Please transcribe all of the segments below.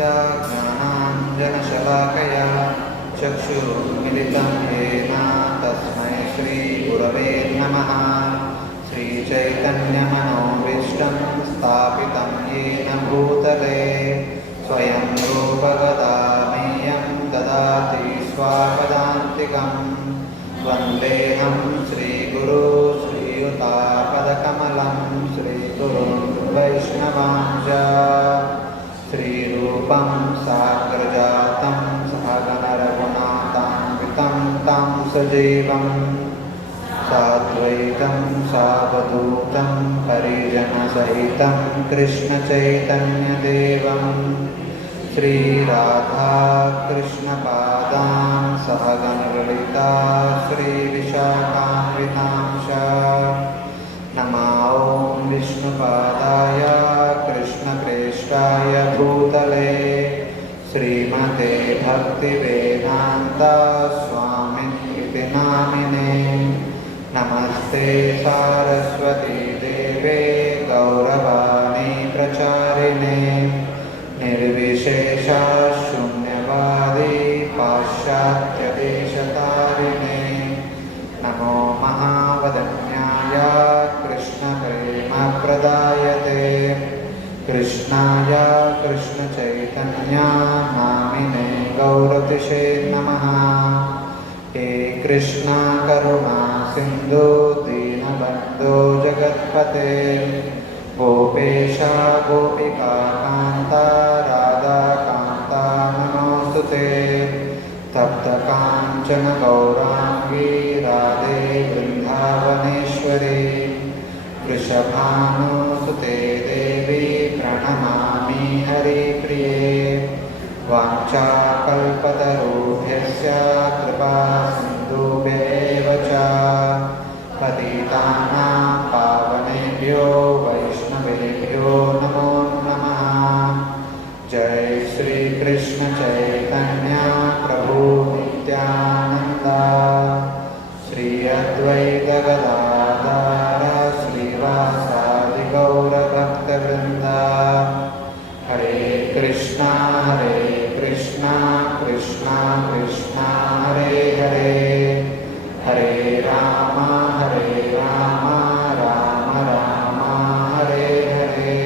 ज्ञानाञ्जनशलाकया चक्षुरुन्मिलितं येन तस्मै श्रीगुरवे नमः। श्रीचैतन्यमनोभीष्टं स्थापितं येन भूतले स्वयं रूपगदामेयं ददाति स्वापदान्तिकं। वन्देऽहं श्रीगुरो श्रीयुतापदकमलं श्रीगुरुं वैष्णवांश्च। श्रीरूपं साग्रजातं सहगणरघुनाथान्वितं तं सजीवं साद्वैतं सावधूतं परिजनसहितं कृष्णचैतन्यदेवं श्रीराधाकृष्णपादान् सहगणललिता श्रीविशाखान्वितांश्च। नमो ॐ विष्णुपादाय कृष्णप्रेष्ठाय भूतले श्रीमते भक्तिवेदान्ता स्वामिनिति नामिने। नमस्ते सारस्वती देवे गौरवाणी प्रचारिणे निर्विशेषा शून्यवादी पाश्चात्यदेशतारिणे। नमो महावदन्याय कृष्णप्रेमप्रदायते कृष्णाय कृष्णचैतन्य नामिने गौरतिषे नमः। हे कृष्णा करुणा सिन्धु दीनबन्धो जगत्पते गोपेशा गोपिकान्ता राधाकान्ता नमोऽस्तुते। तप्तकाञ्चन गौराङ्गी राधे वृन्दावनेश्वरी वृषभानुसुते देवी प्रणमामि हरिप्रिये। वाञ्छाकल्पतरुभ्यश्च कृपासिन्धुभ्येव च पतितानां पावनेभ्यो वैष्णवेभ्यो नमो नमः। जय श्री कृष्ण चैतन्य प्रभु नित्यानंद श्री अद्वैत गदाधर श्रीवासादि गौर भक्तवृंद। हरे Krishna Krishna Krishna Hare Hare Hare Ram Ram Ram Hare Hare.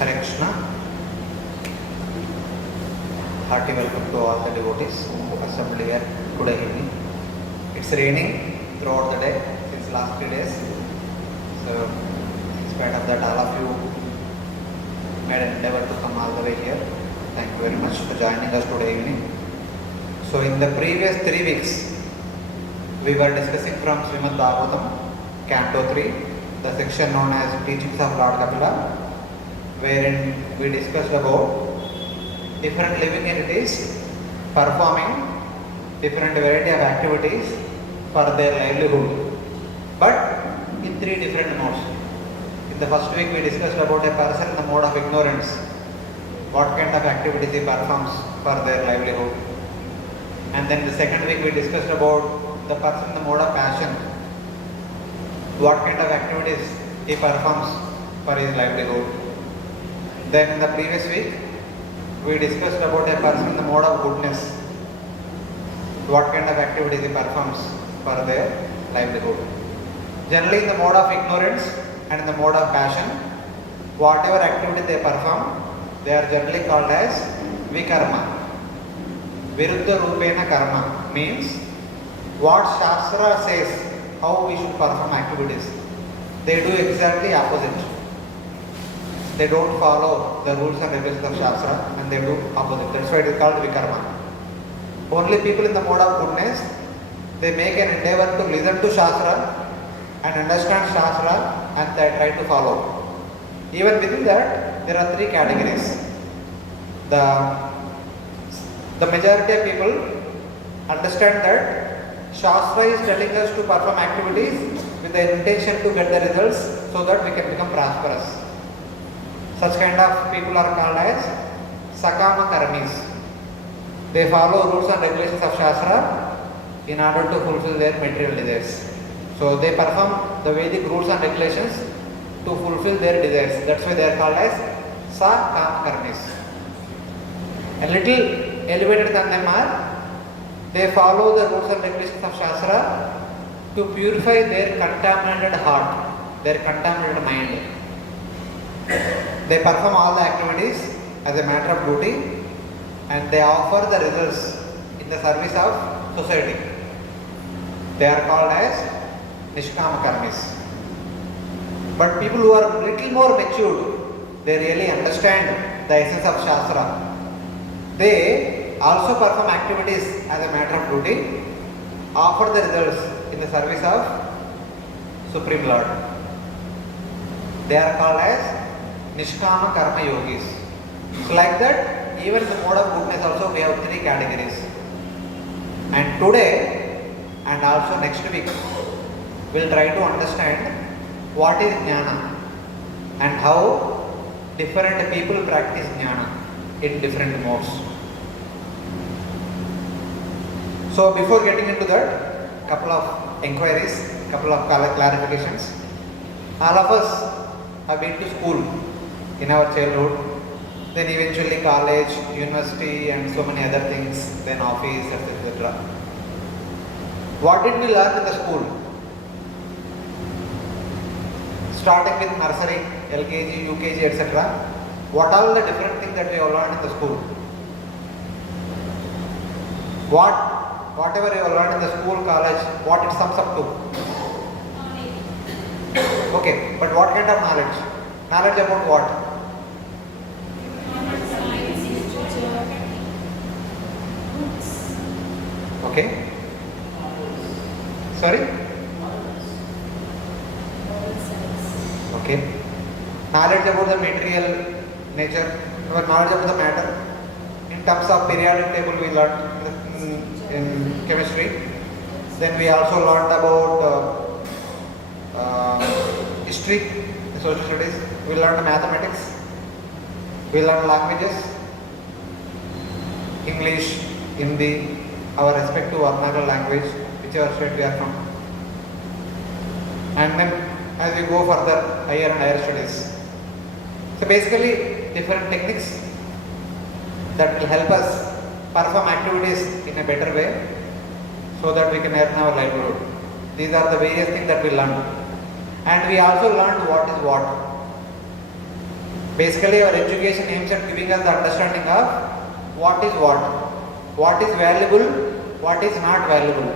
Hare Krishna. Hearty welcome to all the devotees who assembled here today evening. It's raining throughout the day since last 3 days. So, in spite of that, all of you made an endeavor to come all the way here. Thank you very much for joining us today evening. So, in the previous 3 weeks, we were discussing from Srimad Bhagavatam, Canto 3, the section known as Teachings of Lord Kapila, wherein we discussed about different living entities performing different variety of activities for their livelihood, but in 3 different modes. In the first week we discussed about a person in the mode of ignorance, what kind of activities he performs for their livelihood. And then the second week we discussed about the person in the mode of passion, what kind of activities he performs for his livelihood. Then in the previous week, we discussed about a person in the mode of goodness, what kind of activities he performs for their livelihood. Generally in the mode of ignorance and in the mode of passion, whatever activity they perform, they are generally called as vikarma. Viruddha rupena karma means what Shastra says how we should perform activities. They do exactly opposite. They don't follow the rules and regulations of Shastra and they do opposite. That's why it is called vikarma. Only people in the mode of goodness, they make an endeavor to listen to Shastra and understand Shastra and they try to follow. Even within that, there are 3 categories. The majority of people understand that Shastra is telling us to perform activities with the intention to get the results so that we can become prosperous. Such kind of people are called as Sakama Karmis. They follow rules and regulations of Shastra in order to fulfill their material desires. So they perform the Vedic rules and regulations to fulfill their desires. That's why they are called as Sakama Karmis. A little elevated than them are, they follow the rules and regulations of Shastra to purify their contaminated heart, their contaminated mind. They perform all the activities as a matter of duty and they offer the results in the service of society. They are called as Nishkama Karmis. But people who are little more matured, they really understand the essence of Shastra. They also perform activities as a matter of duty, offer the results in the service of Supreme Lord. They are called as Nishkama Karma Yogis. So like that, even the mode of goodness also we have 3 categories. And today and also next week, we will try to understand what is Jnana and how different people practice Jnana in different modes. So before getting into that, couple of inquiries, couple of clarifications. All of us have been to school in our childhood, then eventually college, university and so many other things, then office, etc. What did we learn in the school? Starting with nursery, LKG, UKG, etc. What are the different things that we have learned in the school? Whatever you have learned in the school, college, what it sums up to? Okay, but what kind of knowledge? Knowledge about what? Okay. Sorry? Okay. Knowledge about the material nature, or knowledge about the matter. In terms of periodic table we learned in chemistry. Then we also learned about history, social studies. We learned mathematics. We learned languages, English, Hindi, our respective Varnagal language, whichever state we are from. And then as we go further, higher and higher studies. So basically, different techniques that will help us perform activities in a better way so that we can earn our livelihood. These are the various things that we learned. And we also learned what is what. Basically, our education aims at giving us the understanding of what is what is valuable, what is not valuable.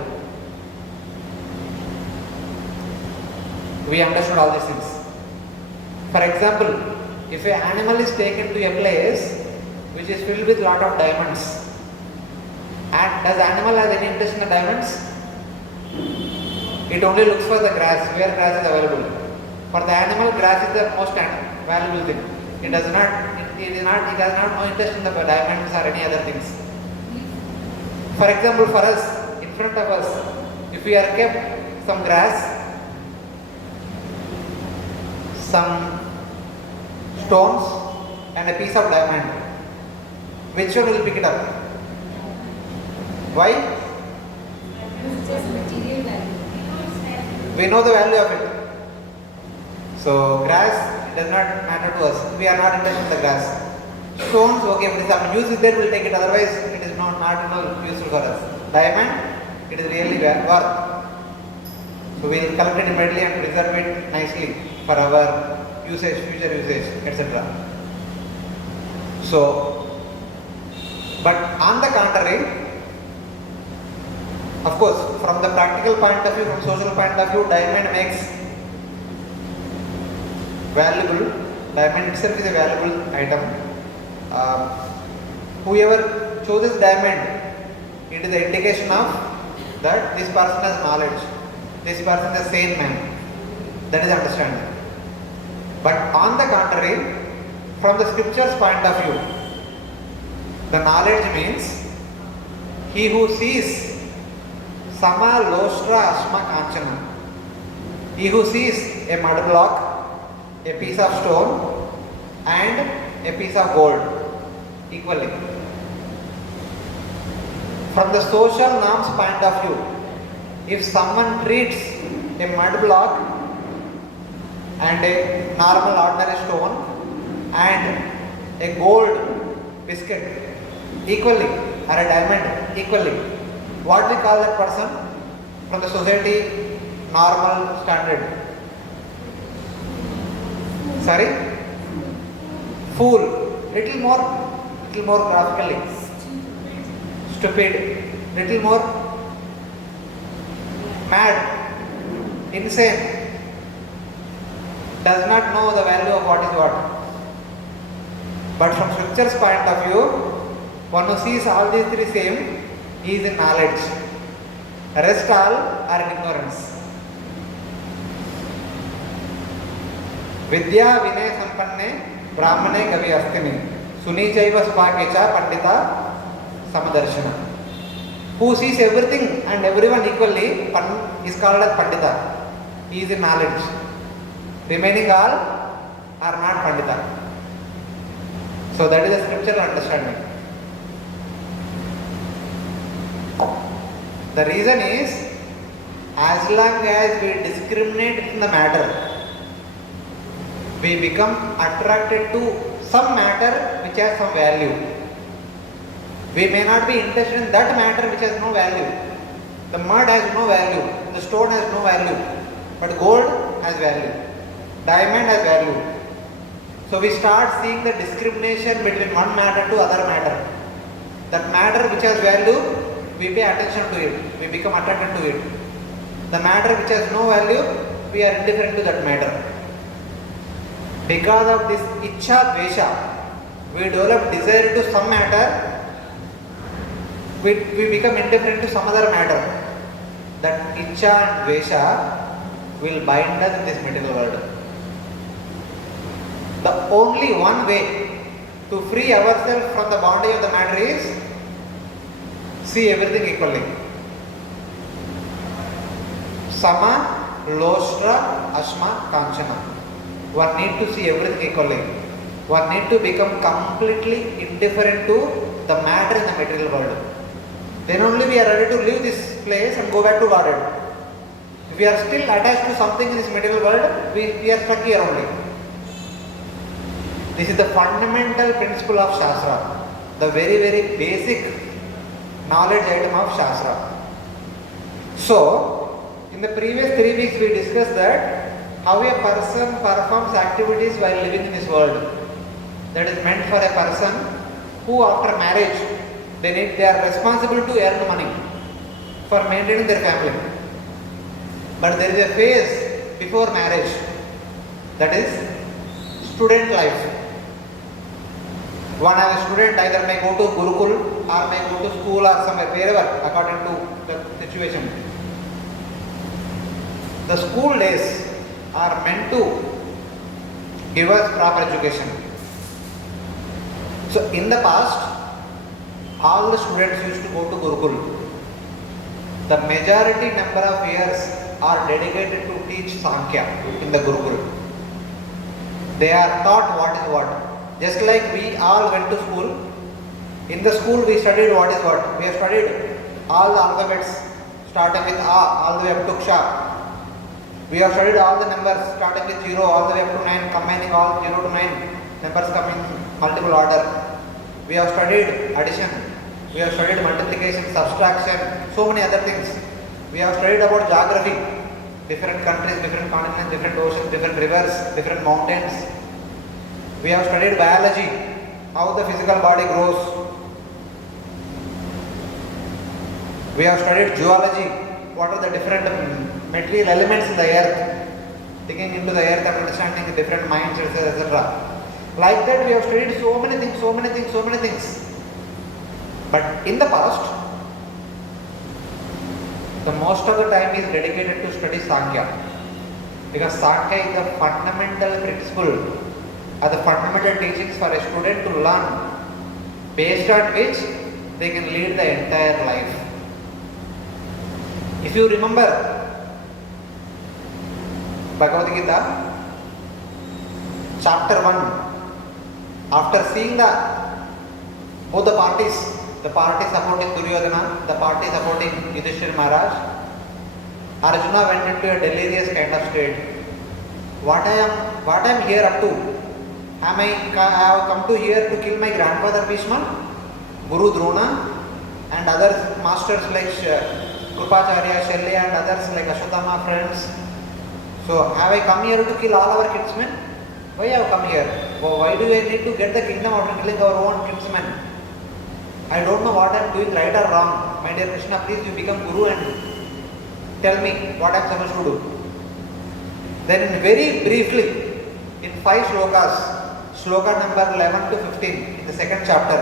We understood all these things. For example, if an animal is taken to a place which is filled with lot of diamonds, and does the animal have any interest in the diamonds? It only looks for the grass, where grass is available. For the animal, grass is the most valuable thing. It has not no interest in the diamonds or any other things. For example, for us, in front of us, if we are kept some grass, some stones and a piece of diamond, which one will pick it up? Why? We know the value of it. So grass does not matter to us. We are not interested in the grass. Stones, okay, if some use is there, we'll take it. Otherwise, it is not useful for us. Diamond, it is really worth. So we will collect it immediately and preserve it nicely for our usage, future usage, etc. So, but on the contrary, of course, from the practical point of view, from social point of view, diamond makes valuable. Diamond itself is a valuable item. Whoever chooses diamond, it is the indication of that this person has knowledge. This person is a sane man. That is understanding. But on the contrary, from the scripture's point of view, the knowledge means he who sees Sama Loshra Ashma Kanchana. He who sees a mud block, a piece of stone and a piece of gold equally. From the social norms point of view, if someone treats a mud block and a normal ordinary stone and a gold biscuit equally or a diamond equally, what we call that person from the society normal standard? Sorry? Fool. Little more graphically. Stupid. Little more mad. Insane. Does not know the value of what is what. But from scripture's point of view, one who sees all these three same, he is in knowledge. Rest all are in ignorance. Vidya vinay sampanne brahmane gavi astini suni chaiva spakecha pandita samadarshana. Who sees everything and everyone equally is called as pandita. He is in knowledge. Remaining all are not pandita. So that is a scriptural understanding. The reason is, as long as we discriminate in the matter, we become attracted to some matter which has some value. We may not be interested in that matter which has no value. The mud has no value, the stone has no value, but gold has value, diamond has value. So we start seeing the discrimination between one matter to other matter. That matter which has value, we pay attention to it, we become attracted to it. The matter which has no value, we are indifferent to that matter. Because of this ichcha dvesha, we develop desire to some matter, we become indifferent to some other matter. That ichcha and dvesha will bind us in this material world. The only one way to free ourselves from the bondage of the matter is see everything equally. Sama, Lostra, Ashma, Kanchana. One need to see everything equally. One need to become completely indifferent to the matter in the material world. Then only we are ready to leave this place and go back to Godhead. If we are still attached to something in this material world, we are stuck here only. This is the fundamental principle of Shastra, the very, very basic knowledge item of Shastra. So, in the previous 3 weeks we discussed that how a person performs activities while living in this world. That is meant for a person who after marriage, they are responsible to earn money for maintaining their family. But there is a phase before marriage, that is student life. One as a student either may go to Gurukul or may go to school or somewhere, wherever, according to the situation. The school days are meant to give us proper education. So in the past, all the students used to go to Gurukul. The majority number of years are dedicated to teach Sankhya in the Gurukul. They are taught what is what. Just like we all went to school, in the school we studied what is what. We have studied all the alphabets starting with A all the way up to Ksha. We have studied all the numbers starting with 0 all the way up to 9, combining all 0 to 9 numbers come in multiple order. We have studied addition, we have studied multiplication, subtraction, so many other things. We have studied about geography, different countries, different continents, different oceans, different rivers, different mountains. We have studied biology, how the physical body grows. We have studied zoology, what are the different material elements in the earth, digging into the earth and understanding the different minds, etc. Like that we have studied so many things. But in the past, the most of the time is dedicated to study Sankhya. Because Sankhya is the fundamental principle or the fundamental teachings for a student to learn, based on which they can lead the entire life. If you remember, Bhagavad Gita, chapter 1. After seeing both the party supporting Duryodhana, the party supporting Yudhishthira Maharaj, Arjuna went into a delirious kind of state. What I am here up to? I have come to here to kill my grandfather Bhishma, Guru Drona, and other masters like Krupacharya, Shelly, and others like Ashwatthama friends. So have I come here to kill all our kinsmen? Why have I come here? Why do I need to get the kingdom after killing our own kinsmen? I don't know what I am doing right or wrong. My dear Krishna, please you become Guru and tell me what I am supposed to do. Then very briefly, in 5 slokas, sloka number 11 to 15, in the 2nd chapter,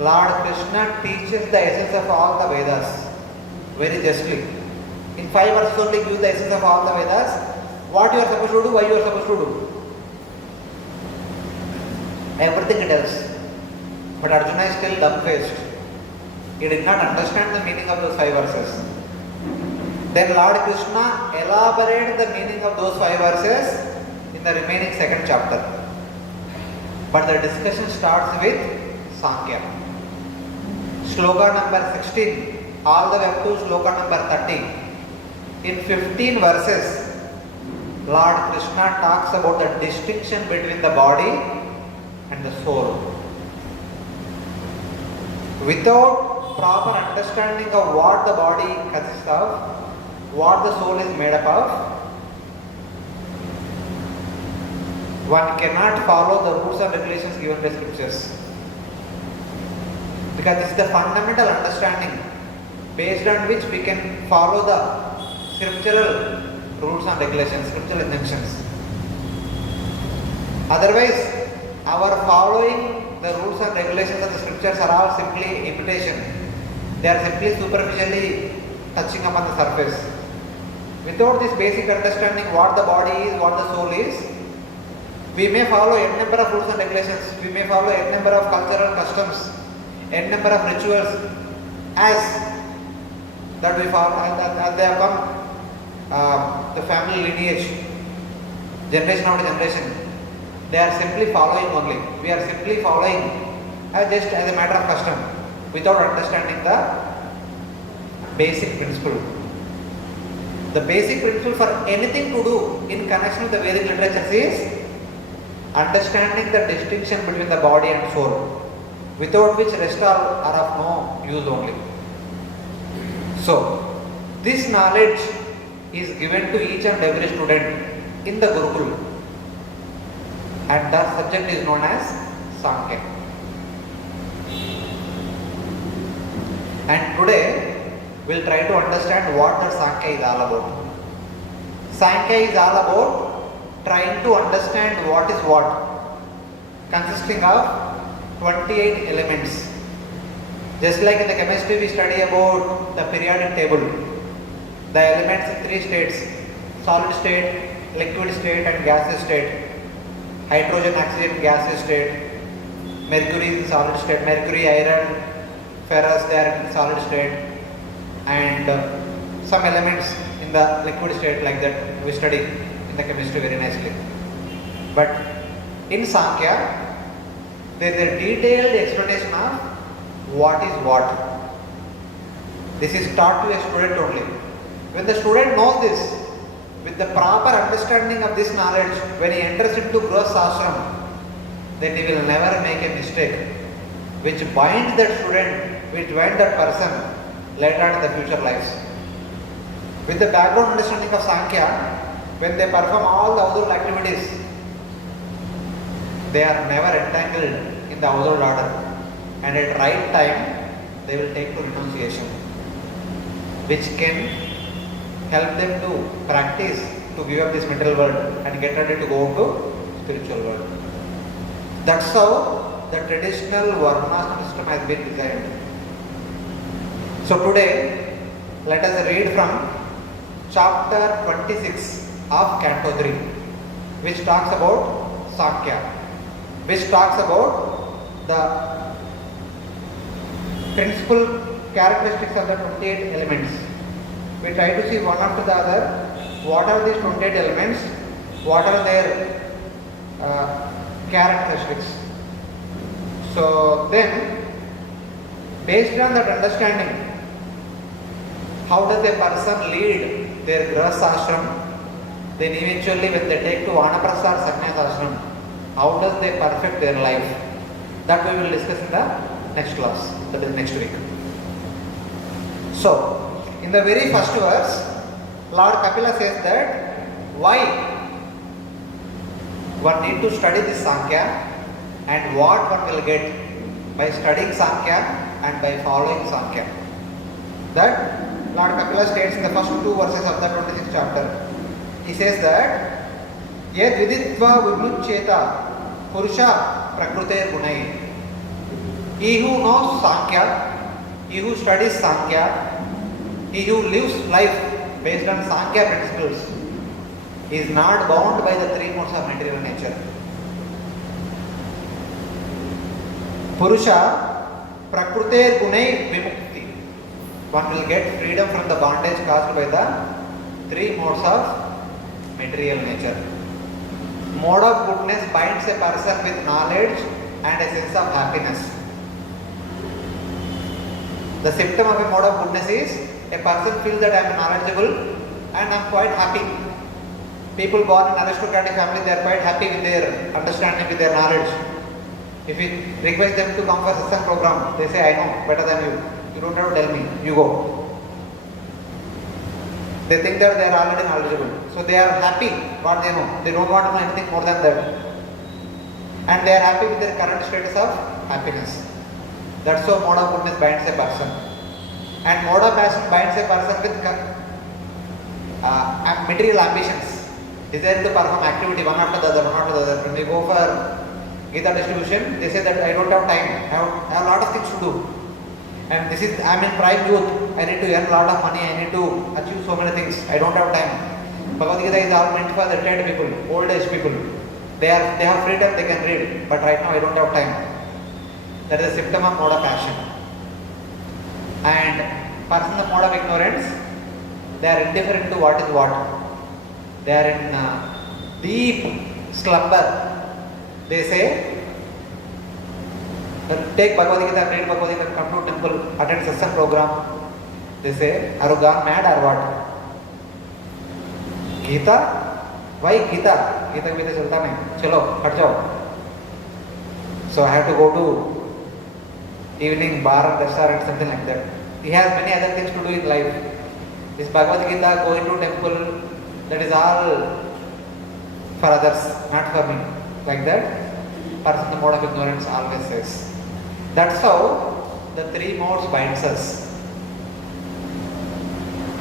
Lord Krishna teaches the essence of all the Vedas very justly. In 5 verses only gives the essence of all the Vedas, what you are supposed to do, why you are supposed to do. Everything it tells. But Arjuna is still dumb-faced. He did not understand the meaning of those 5 verses. Then Lord Krishna elaborated the meaning of those 5 verses in the remaining 2nd chapter. But the discussion starts with Sankhya. Sloka number 16, all the way up to sloka number 30. In 15 verses, Lord Krishna talks about the distinction between the body and the soul. Without proper understanding of what the body consists of, what the soul is made up of, one cannot follow the rules and regulations given by scriptures. Because this is the fundamental understanding based on which we can follow the scriptural rules and regulations, scriptural injunctions. Otherwise, our following the rules and regulations of the scriptures are all simply imitation. They are simply superficially touching upon the surface. Without this basic understanding what the body is, what the soul is, we may follow n number of rules and regulations, we may follow n number of cultural customs, n number of rituals as that we follow, as they have come the family lineage, generation after generation. They are simply following only. We are simply following just as a matter of custom without understanding the basic principle. The basic principle for anything to do in connection with the Vedic literature is understanding the distinction between the body and soul, without which rest are of no use only. So, this knowledge is given to each and every student in the Gurukul, and that subject is known as Sankhya. And today we will try to understand what the Sankhya is all about. Sankhya is all about trying to understand what is what, consisting of 28 elements. Just like in the chemistry we study about the periodic table, the elements in 3 states: solid state, liquid state and gaseous state. Hydrogen, oxygen, gaseous state. Mercury is solid state. Mercury, iron, ferrous, they are in solid state. And some elements in the liquid state, like that we study in the chemistry very nicely. But in Sankhya, there is a detailed explanation of what is what. This is taught to a student only. When the student knows this, with the proper understanding of this knowledge, when he enters into Grihasthashram, then he will never make a mistake which binds that student, which binds that person later in the future lives. With the background understanding of Sankhya, when they perform all the household activities, they are never entangled in the household order, and at right time they will take to renunciation, which can help them to practice to give up this material world and get ready to go to spiritual world. That's how the traditional Varnashram system has been designed. So today, let us read from chapter 26 of Canto 3, which talks about Sankhya, which talks about the principal characteristics of the 28 elements. We try to see one after the other. What are these 28 elements? What are their characteristics? So then, based on that understanding, how does a person lead their grahastha ashram? Then eventually when they take to vanaprastha or sannyasa ashram, how does they perfect their life? That we will discuss in the next class, that is next week. So, in the very first verse, Lord Kapila says that why one need to study this Sankhya and what one will get by studying Sankhya and by following Sankhya. That Lord Kapila states in the first two verses of the 26th chapter. He says that Yed viditva vimuccheta purusha prakrute gunai. He who knows Sankhya, he who studies Sankhya, he who lives life based on Sankhya principles is not bound by the three modes of material nature. Purusha prakrute gunai vimukti. One will get freedom from the bondage caused by the three modes of material nature. Mode of goodness binds a person with knowledge and a sense of happiness. The symptom of a mode of goodness is a person feels that I am knowledgeable and I am quite happy. People born in aristocratic family, they are quite happy with their understanding, with their knowledge. If we request them to come for satsang program, they say, I know better than you. You don't have to tell me, you go. They think that they are already knowledgeable. So they are happy what they know. They don't want to know anything more than that. And they are happy with their current status of happiness. That's how mode of goodness binds a person. And mode of passion binds a person with material ambitions. Desire to perform activity one after the other, one after the other. When we go for Gita distribution, they say that I don't have time. I have a lot of things to do. And this is, I am in prime youth. I need to earn a lot of money. I need to achieve so many things. I don't have time. Bhagavad Gita is all meant for the retired people, old age people. They have freedom, they can read. But right now I don't have time. That is a symptom of mode of passion. And person in the mode of ignorance, they are indifferent to what is what. They are in deep slumber. They say, take Bhagavad Gita, read Bhagavad Gita, come to temple, attend satsang program. They say, are you gone mad or what? Gita? Why Gita? Gita Gita chalta nahi. Chalo, hat jao. So I have to go to evening bar and restaurant, something like that. He has many other things to do in life. This Bhagavad Gita, going to temple, that is all for others, not for me. Like that, person in the mode of ignorance always says. That's how the three modes binds us.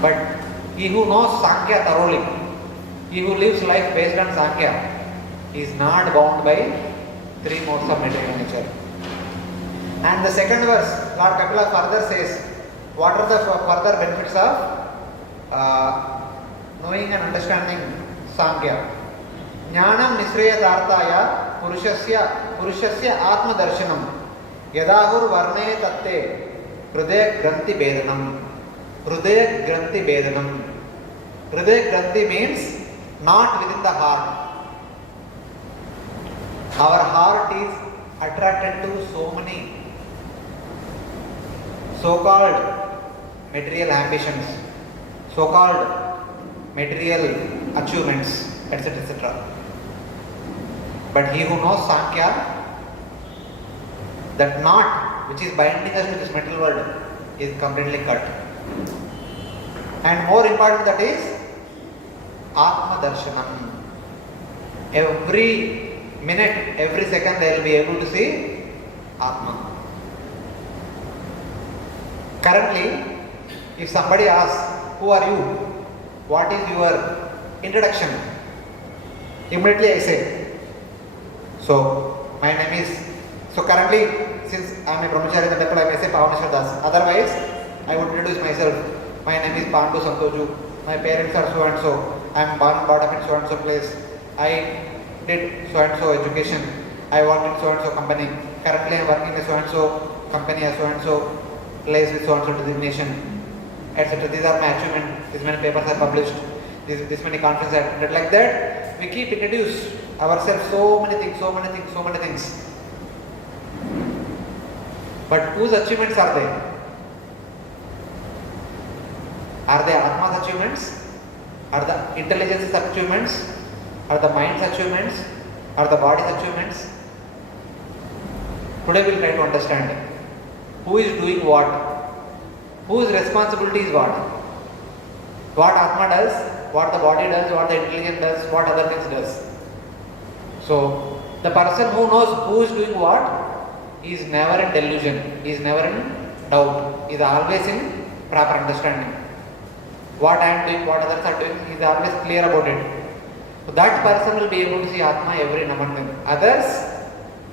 But he who knows Sankhya thoroughly, he who lives life based on Sankhya, is not bound by three modes of material nature. And the second verse, Lord Kapila further says, what are the further benefits of knowing and understanding Sankhya? Jnanam nisreyadarthaya purushasya atma darshanam yadahur varne tatte hridaya granthi bedanam. Hridaya granthi bedanam. Hridaya granthi means not within the heart. Our heart is attracted to so many so-called material ambitions, so-called material achievements, etc. etc. But he who knows Sankhya, that knot which is binding us to this material world is completely cut. And more important, that is Atma Darshanam. Every minute, every second they will be able to see Atma. Currently, if somebody asks, who are you? What is your introduction? Immediately I say, so my name is, so currently since I am a brahmachari in the temple, I may say Pavaneshwar Das. Otherwise, I would introduce myself. My name is Pandu Santoju. My parents are so and so. I am born and brought up in so and so place. I did so and so education. I worked in so and so company. Currently I am working in so and so company, so and so place with so and so designation. etc. These are my achievements. This many papers are published. This many conferences are attended. Like that, we keep introduce ourselves so many things. But whose achievements are they? Are they Atma's achievements? Are the intelligence's achievements? Are the mind's achievements? Are the body's achievements? Today we will try to understand who is doing what, whose responsibility is what Atma does, what the body does, what the intelligence does, what other things does. So the person who knows who is doing what is never in delusion, is never in doubt, is always in proper understanding. What I am doing, what others are doing, he is always clear about it. So that person will be able to see Atma every now and then. Others,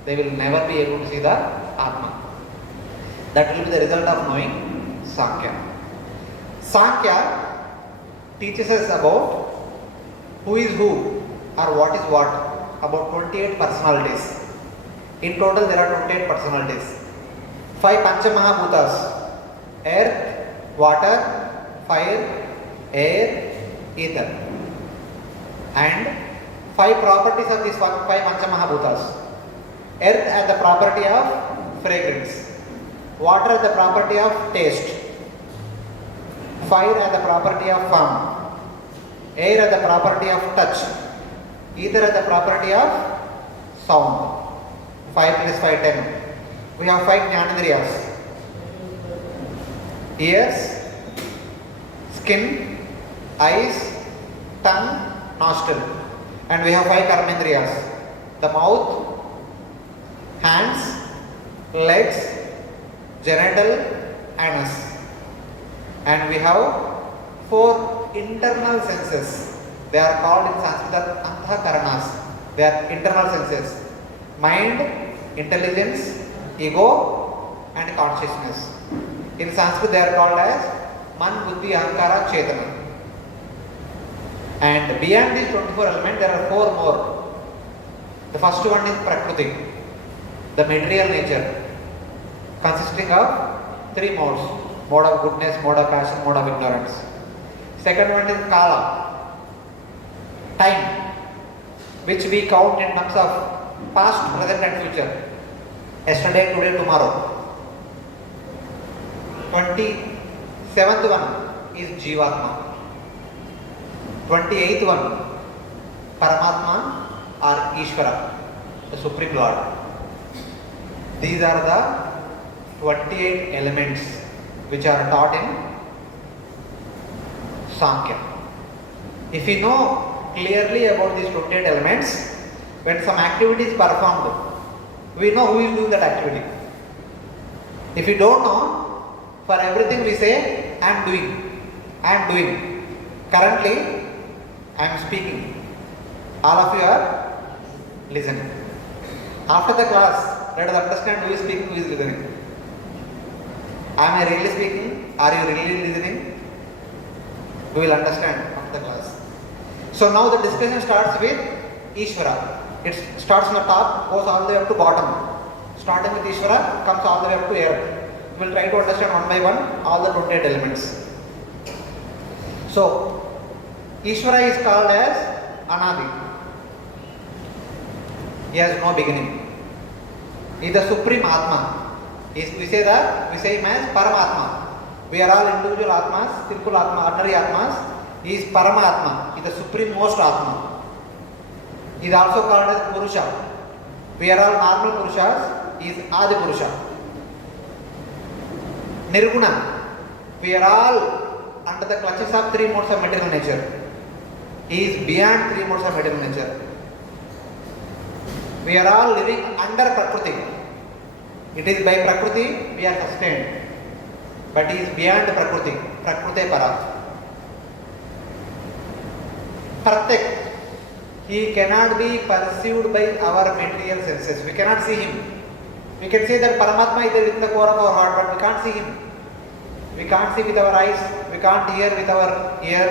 they will never be able to see the Atma. That will be the result of knowing Sankhya. Sankhya teaches us about who is who or what is what, about 28 personalities. In total there are 28 personalities. 5 Panchamahabhutas: earth, water, fire, air, ether. And 5 properties of these 5 Panchamahabhutas. Earth has the property of fragrance. Water has the property of taste. Fire has the property of form. Air has the property of touch. Ether has the property of sound. 5 plus 5, 10. We have 5 Jnanendriyas: ears, skin, eyes, tongue, nostril. And we have 5 Karmendriyas: the mouth, hands, legs, genital, anus. And we have 4 internal senses. They are called in Sanskrit Antahkaranas. They are internal senses: mind, intelligence, ego, and consciousness. In Sanskrit they are called as Man, Buddhi, Ahankara, Chetana. And beyond these 24 elements, there are 4 more. The first one is Prakriti, the material nature, consisting of 3 modes: mode of goodness, mode of passion, mode of ignorance. Second one is Kala, time, which we count in terms of past, present and future. Yesterday, today, tomorrow. 27th one is Jivatma. 28th one, Paramatma or Ishvara, the Supreme Lord. These are the 28 elements which are taught in Sankhya. If we know clearly about these 28 elements, when some activity is performed, we know who is doing that activity. If we don't know, for everything we say, I am doing. Currently, I am speaking. All of you are listening. After the class, let us understand who is speaking, who is listening. Am I really speaking? Are you really listening? We will understand after the class. So now the discussion starts with Ishvara. It starts on the top, goes all the way up to bottom. Starting with Ishvara, comes all the way up to earth. We will try to understand one by one all the 28 elements. So, Ishvara is called as Anadi. He has no beginning. He is the Supreme Atma. We say him as Paramatma. We are all individual Atmas, simple Atma, ordinary Atmas. He is Paramatma. He is the Supreme Most Atma. He is also called as Purusha. We are all normal Purushas. He is Adi Purusha. Nirguna. We are all under the clutches of 3 modes of material nature. He is beyond 3 modes of material nature. We are all living under Prakriti. It is by Prakriti we are sustained. But he is beyond Prakriti. Prakriti Para. Pratyek. He cannot be perceived by our material senses. We cannot see him. We can say that Paramatma is there within the core of our heart, but we can't see him. We can't see with our eyes. We can't hear with our ear.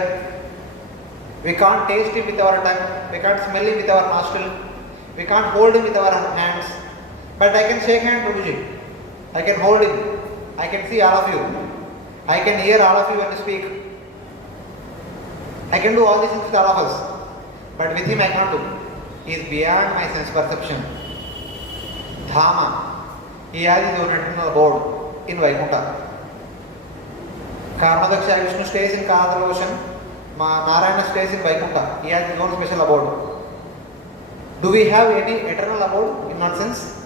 We can't taste him with our tongue. We can't smell him with our nostril. We can't hold him with our hands. But I can shake hand Prabhuji. I can hold him. I can see all of you. I can hear all of you when you speak. I can do all these things with all of us. But with him I cannot do. He is beyond my sense perception. Dhama. He has his own internal abode in Vaikuntha. Karmadaksha Vishnu stays in Kaladhala ocean. Narayana stays in Vaikuntha. He has his own special abode. Do we have any eternal abode in one sense?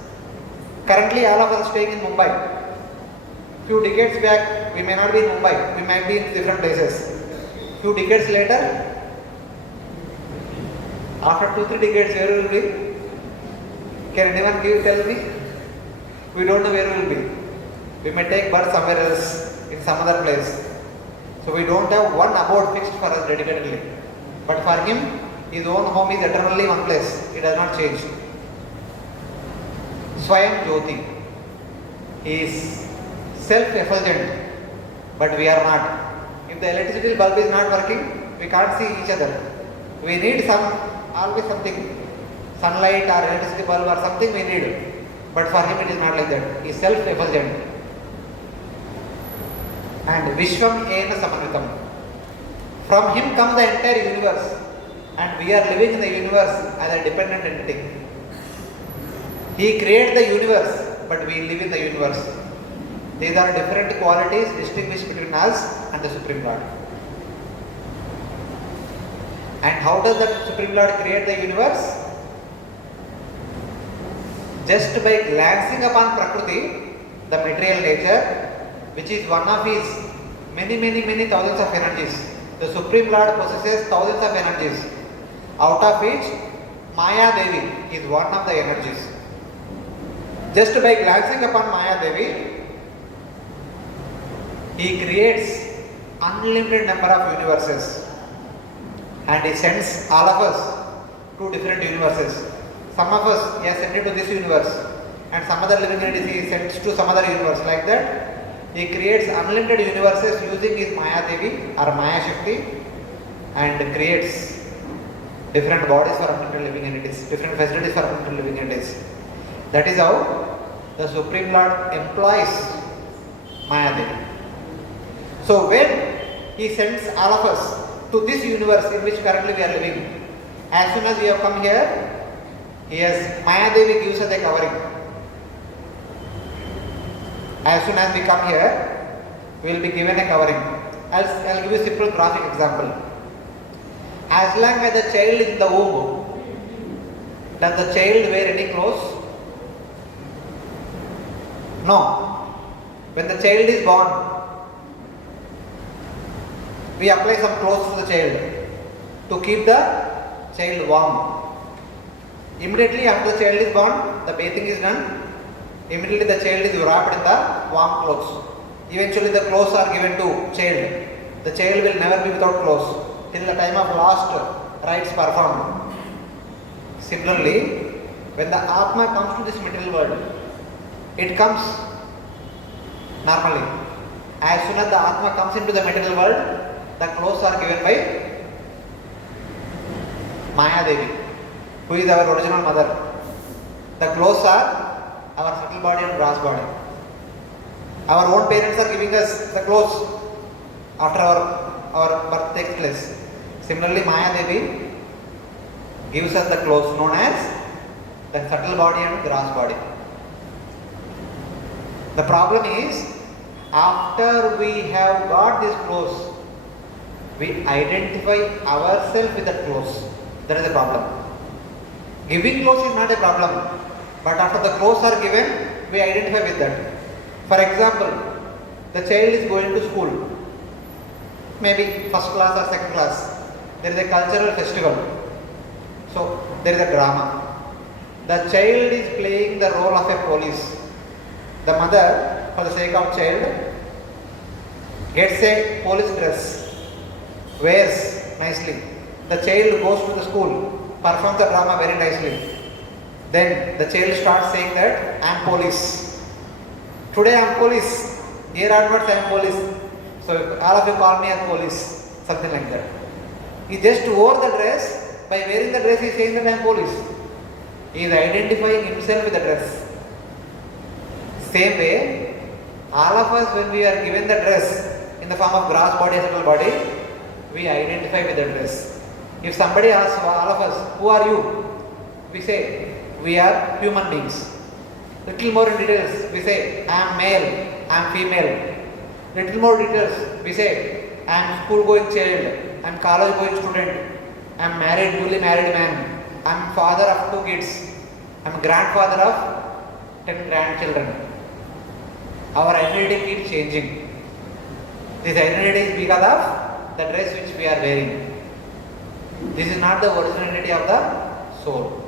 Currently all of us are staying in Mumbai. Few decades back we may not be in Mumbai. We might be in different places. Few decades later, after 2-3 decades, where will we be? Can anyone tell me? We don't know where we will be. We may take birth somewhere else, in some other place. So we don't have one abode fixed for us dedicatedly. But for him, his own home is eternally one place. It does not change. Swayam Jyoti. He is self-effulgent, but we are not. If the electricity bulb is not working, we can't see each other. We need always something, sunlight or electricity bulb or something we need. But for him it is not like that. He is self-effulgent. And Vishwam Ena Samanitam. From him comes the entire universe. And we are living in the universe as a dependent entity. He created the universe, but we live in the universe. These are different qualities distinguished between us and the Supreme Lord. And how does the Supreme Lord create the universe? Just by glancing upon Prakriti, the material nature, which is one of his many thousands of energies. The Supreme Lord possesses thousands of energies, out of which Maya Devi is one of the energies. Just by glancing upon Maya Devi, he creates unlimited number of universes, and he sends all of us to different universes. Some of us he has sent it to this universe, and some other living entities he sends to some other universe. Like that, he creates unlimited universes using his Maya Devi or Maya Shakti, and creates different bodies for unlimited living entities, different facilities for unlimited living entities. That is how the Supreme Lord employs Maya Devi. So when he sends all of us to this universe in which currently we are living, as soon as we have come here, Maya Devi gives us a covering. As soon as we come here, we will be given a covering. I'll give you a simple graphic example. As long as the child is in the womb, does the child wear any clothes? No. When the child is born, we apply some clothes to the child to keep the child warm. Immediately after the child is born, the bathing is done. Immediately the child is wrapped in the warm clothes. Eventually the clothes are given to child. The child will never be without clothes till the time of last rites performed. Similarly, when the Atma comes to this material world, it comes normally. As soon as the Atma comes into the material world, the clothes are given by Maya Devi, who is our original mother. The clothes are our subtle body and gross body. Our own parents are giving us the clothes after our birth takes place. Similarly, Maya Devi gives us the clothes known as the subtle body and gross body. The problem is, after we have got these clothes, we identify ourselves with that clothes. That is the problem. Giving clothes is not a problem, but after the clothes are given, we identify with that. For example, the child is going to school, maybe first class or second class. There is a cultural festival. So there is a drama. The child is playing the role of a police. The mother, for the sake of child, gets a police dress, wears nicely. The child goes to the school, performs the drama very nicely. Then the child starts saying that I am police. Today I am police. Here onwards I am police. So all of you call me as police. Something like that. He just wore the dress. By wearing the dress he is saying that I am police. He is identifying himself with the dress. Same way, all of us when we are given the dress, in the form of gross body, subtle body, we identify with the dress. If somebody asks all of us, who are you? We say, we are human beings. Little more in details, we say, I am male, I am female. Little more details, we say, I am school going child, I am college going student, I am married, newly married man, I am father of 2 kids, I am grandfather of 10 grandchildren. Our identity keeps changing. This identity is because of the dress which we are wearing. This is not the original identity of the soul.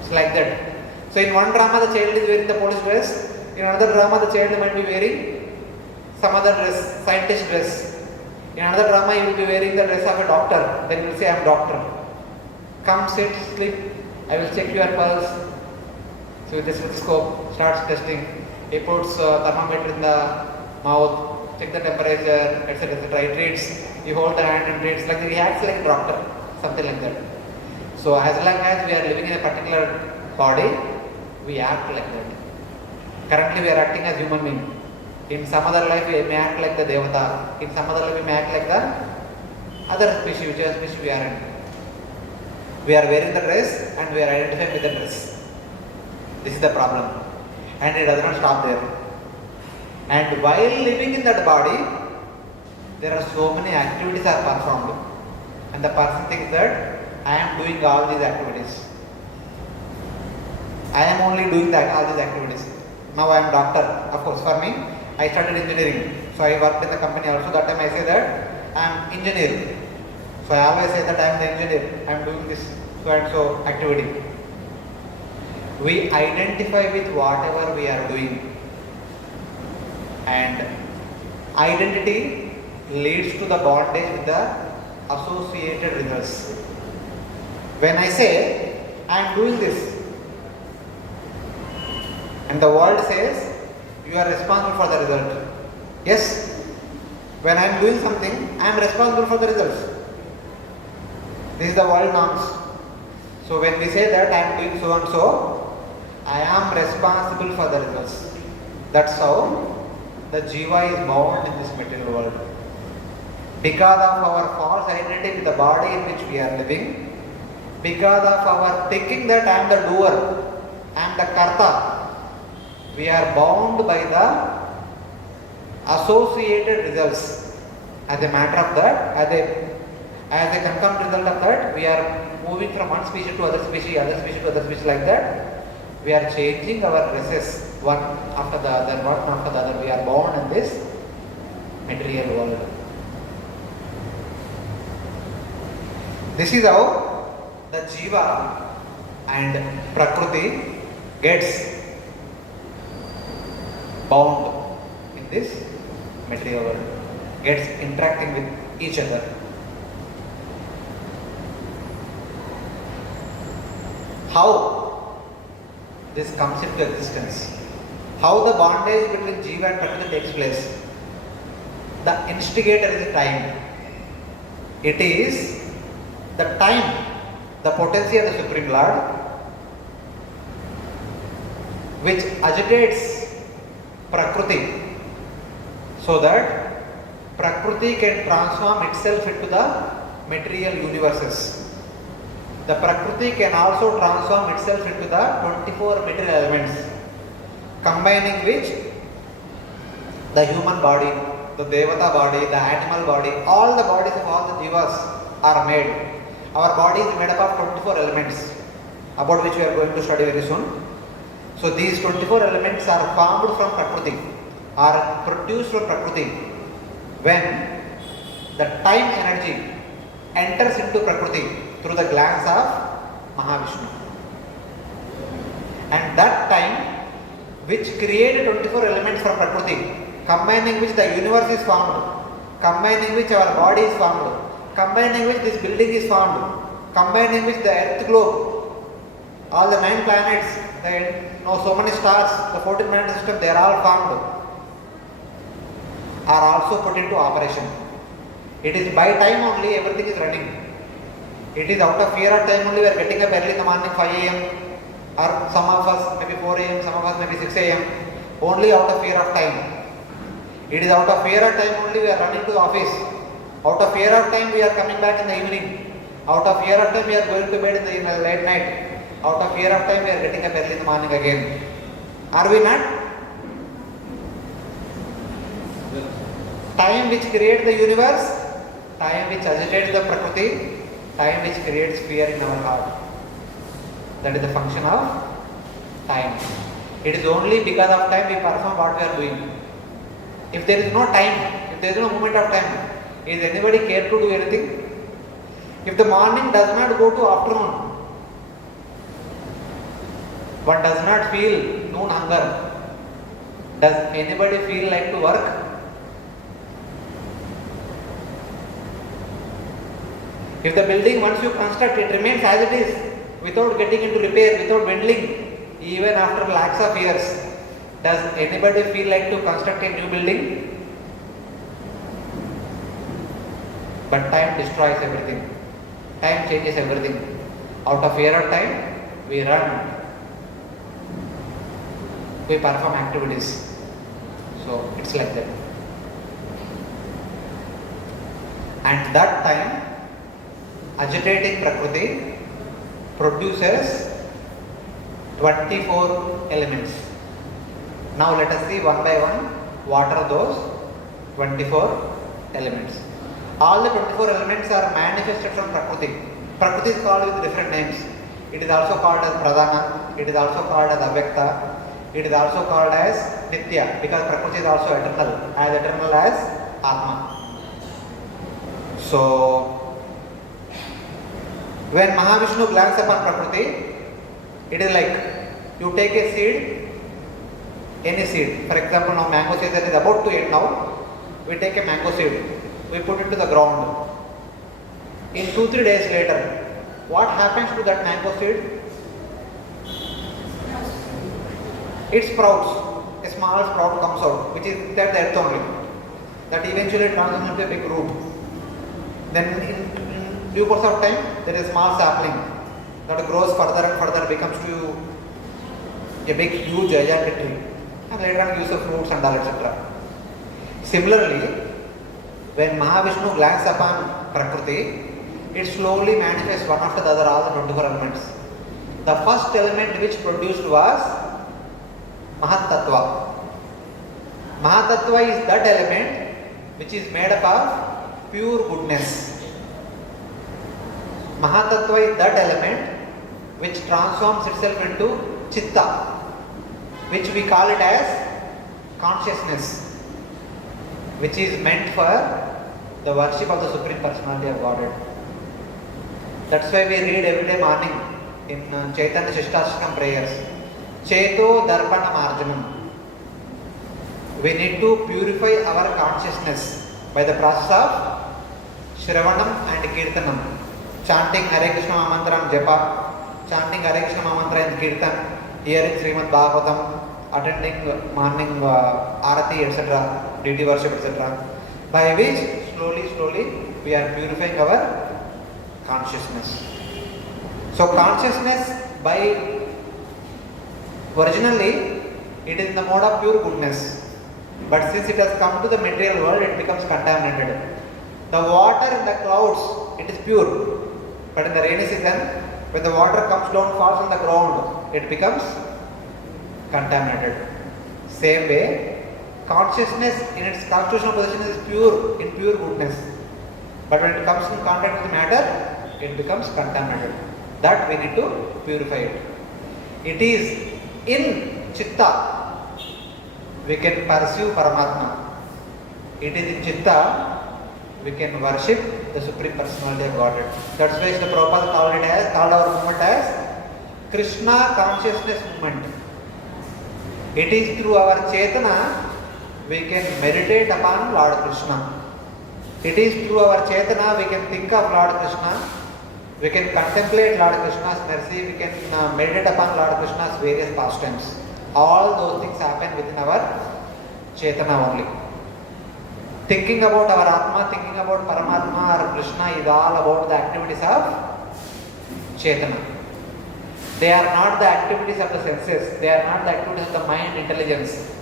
It's like that. So in one drama the child is wearing the police dress, in another drama the child might be wearing some other dress, scientist dress. In another drama you will be wearing the dress of a doctor, then you will say I am doctor. Come, sit, sleep, I will check your pulse. So with the stethoscope, starts testing. He puts thermometer in the mouth, check the temperature, etc. etc. He treats, you hold the hand and treats, like he acts like a doctor, something like that. So as long as we are living in a particular body, we act like that. Currently we are acting as human being. In some other life we may act like the Devata. In some other life we may act like the other species, which is which we are in. We are wearing the dress and we are identifying with the dress. This is the problem. And it does not stop there. And while living in that body, there are so many activities are performed. And the person thinks that I am doing all these activities. I am only doing all these activities. Now I am doctor. Of course, for me, I studied engineering. So I worked in the company also. That time I say that I am engineer. So I always say that I am the engineer. I am doing this so and so activity. We identify with whatever we are doing. And identity leads to the bondage with the associated results. When I say I am doing this, and the world says you are responsible for the result. Yes, when I am doing something, I am responsible for the results. This is the world norms. So when we say that I am doing so and so, I am responsible for the results. That's how the jiva is bound in this material world. Because of our false identity with the body in which we are living, because of our thinking that I am the doer, I am the karta, we are bound by the associated results. As a matter of that, as a concurrent result of that, we are moving from one species to other species to other species, like that. We are changing our dresses one after the other, one after the other. We are born in this material world. This is how the jiva and prakriti gets bound in this material world, gets interacting with each other. How this comes into existence? How the bondage between jiva and prakriti takes place? The instigator is time. It is the time, the potency of the Supreme Lord, which agitates prakriti so that prakriti can transform itself into the material universes. The prakriti can also transform itself into the 24 material elements, combining which the human body, the Devata body, the animal body, all the bodies of all the jivas are made. Our body is made up of 24 elements, about which we are going to study very soon. So these 24 elements are formed from prakriti, are produced from prakriti. When the time energy enters into prakriti through the glands of Mahavishnu, and that time which created 24 elements from prakriti, combining which the universe is formed, combining which our body is formed, combining which this building is formed, combining which the earth globe, all the 9 planets, so many stars, the 14 planet system, they are all formed, are also put into operation. It is by time only everything is running. It is out of fear of time only we are getting up early in the morning 5 a.m. or some of us maybe 4 a.m., some of us maybe 6 a.m. only out of fear of time. It is out of fear of time only we are running to the office. Out of fear of time we are coming back in the evening. Out of fear of time we are going to bed in the late night. Out of fear of time we are getting up early in the morning again. Are we not? Time which creates the universe, time which agitates the Prakriti, time which creates fear in our heart. That is the function of time. It is only because of time we perform what we are doing. If there is no time, if there is no moment of time, is anybody care to do anything? If the morning does not go to afternoon, one does not feel noon hunger, does anybody feel like to work? If the building once you construct, it remains as it is, without getting into repair, without dwindling, even after lakhs of years, does anybody feel like to construct a new building? But time destroys everything. Time changes everything. Out of fear of time, we run. We perform activities. So it's like that. And that time, agitating Prakriti produces 24 elements. Now let us see one by one what are those 24 elements. All the 24 elements are manifested from Prakriti. Prakriti is called with different names. It is also called as Pradhana, it is also called as Avyakta, it is also called as Nitya, because Prakriti is also eternal as Atma. So, when Mahavishnu glances upon Prakriti, it is like you take a seed, any seed. For example, now mango season is about to end now. We take a mango seed, we put it to the ground. In 2-3 days later, what happens to that mango seed? It sprouts. A small sprout comes out, which is inside the earth only. That eventually transforms into a big root. Then in due course of time, there is a small sapling that grows further and further, becomes to a big, huge, gigantic tree. And later on gives the fruits and all, etc. Similarly, when Mahavishnu glances upon Prakriti, it slowly manifests one after the other, all the 24 elements. The first element which produced was Mahatattva. Mahatattva is that element which is made up of pure goodness. Mahatattva is that element which transforms itself into Chitta, which we call it as consciousness, which is meant for the worship of the Supreme Personality of Godhead. That's why we read every day morning in Chaitanya Shishtastakam prayers, Cheto Darpana Marjanam. We need to purify our consciousness by the process of Shravanam and Kirtanam, chanting Hare Krishna Mantra and Japa, chanting Hare Krishna Mantra and Kirtan, hearing Srimad Bhagavatam, attending morning Arati, etc., deity worship, etc., by which slowly we are purifying our consciousness. So consciousness, by originally it is in the mode of pure goodness, but since it has come to the material world, it becomes contaminated. The water in the clouds, it is pure, but in the rainy season, when the water comes down, falls on the ground, it becomes contaminated. Same way, consciousness in its constitutional position is pure, in pure goodness, but when it comes in contact with matter, it becomes contaminated. That we need to purify it. It is in Chitta we can pursue Paramatma. It is in Chitta we can worship the Supreme Personality of Godhead. That's why the Prabhupada called our movement as Krishna Consciousness Movement. It is through our Chetana we can meditate upon Lord Krishna. It is through our Chetana we can think of Lord Krishna, we can contemplate Lord Krishna's mercy, we can meditate upon Lord Krishna's various pastimes. All those things happen within our Chetana only. Thinking about our Atma, thinking about Paramatma or Krishna is all about the activities of Chetana. They are not the activities of the senses, they are not the activities of the mind intelligence.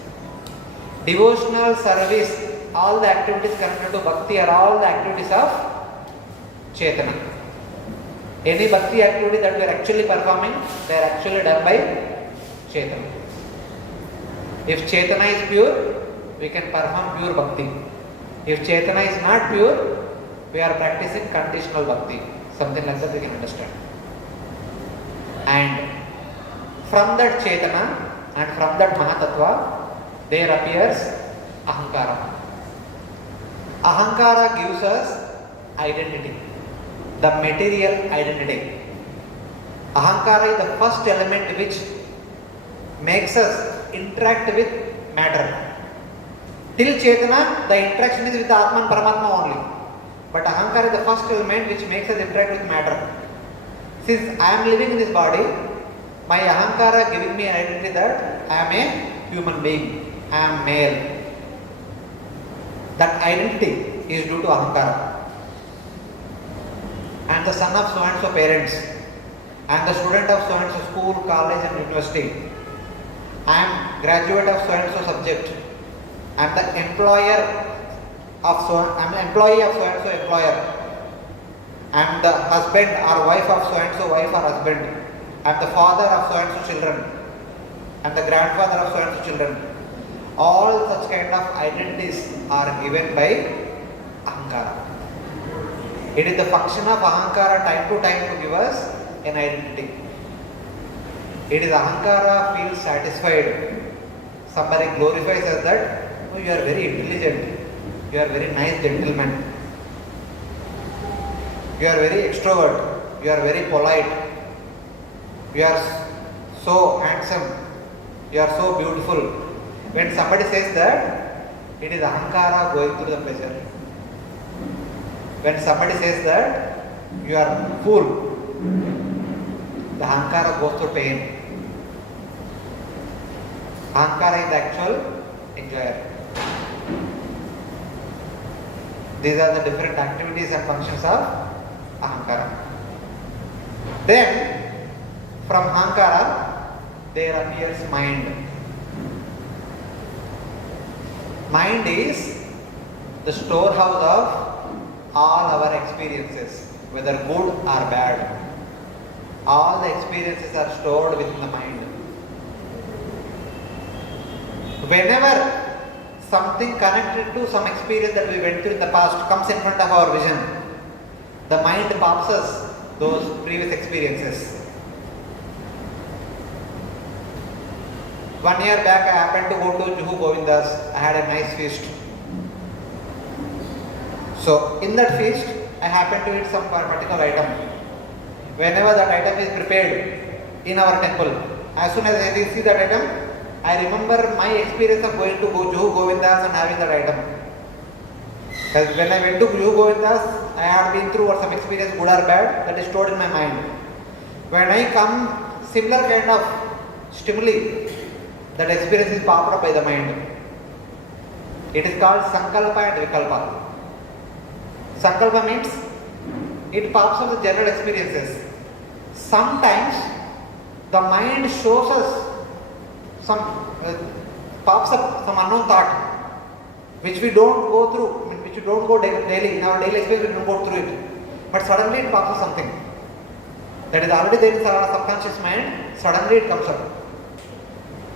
devotional service, all the activities connected to bhakti are all the activities of Chaitanya. Any bhakti activity that we are actually performing, they are actually done by Chaitanya. If Chaitanya is pure, we can perform pure bhakti. If Chaitanya is not pure, we are practicing conditional bhakti. Something like that we can understand. And from that Chaitanya and from that Mahatattva, there appears Ahankara. Ahankara gives us identity, the material identity. Ahankara is the first element which makes us interact with matter. Till Chaitanya, the interaction is with the Atman Paramatma only. But Ahankara is the first element which makes us interact with matter. Since I am living in this body, my Ahankara giving me an identity that I am a human being, I am male. That identity is due to Ahankara. I am the son of so and so parents. I am the student of so and so school, college and university. I am graduate of so and so subject. I am the employee of so and so employer. I am the husband or wife of so and so wife or husband. I am the father of so and so children. I am the grandfather of so and so children. All such kind of identities are given by Ahankara. It is the function of Ahankara time to time to give us an identity. It is Ahankara feels satisfied. Somebody glorifies us that, oh, you are very intelligent, you are very nice gentleman, you are very extrovert, you are very polite, you are so handsome, you are so beautiful. When somebody says that, it is Ahankara going through the pleasure. When somebody says that, you are fool, the Ahankara goes through pain. Ahankara is the actual enjoyer. These are the different activities and functions of Ahankara. Then, from Ahankara, there appears mind. Mind is the storehouse of all our experiences, whether good or bad. All the experiences are stored within the mind. Whenever something connected to some experience that we went through in the past comes in front of our vision, the mind pops us those previous experiences. 1 year back, I happened to go to Juhu Govinda's. I had a nice feast. So, in that feast, I happened to eat some particular item. Whenever that item is prepared in our temple, as soon as I see that item, I remember my experience of going to Juhu Govinda's and having that item. Because when I went to Juhu Govinda's, I had been through some experience, good or bad, that is stored in my mind. When I come, similar kind of stimuli, that experience is popped up by the mind. It is called Sankalpa and Vikalpa. Sankalpa means it pops up the general experiences. Sometimes the mind shows us some, pops up some unknown thought which we don't go through, which we don't go daily. In our daily experience, we don't go through it. But suddenly it pops up something that is already there in our subconscious mind, suddenly it comes up.